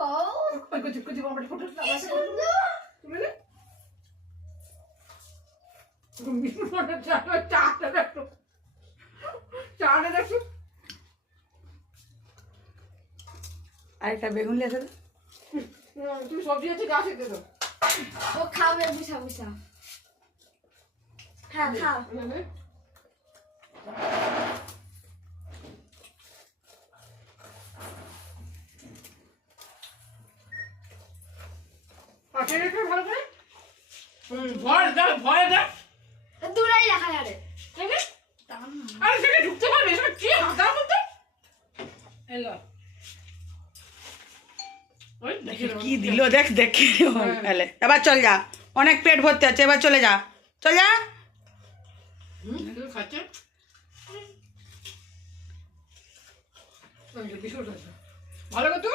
कुछ बाबा फोटो আরেকটা বেগুন লিয়ে আসো। তুমি সবজি আছে গাছ দে দাও। ও খাবে বুঝা বুঝা। হ্যাঁ খাও। আচ্ছা এটা ভালো করে ভয় দে দূরেই রাখা যাবে। আরে সেটা ঢুকতে পারবে এসব কি হাতার মধ্যে এলো ওই দেখি কি দিল দেখ দেখে তাহলে এবার চল যা, অনেক পেট ভর্তি আছে, এবার চলে যা, চল যা। খাচ্ছে ভালো করে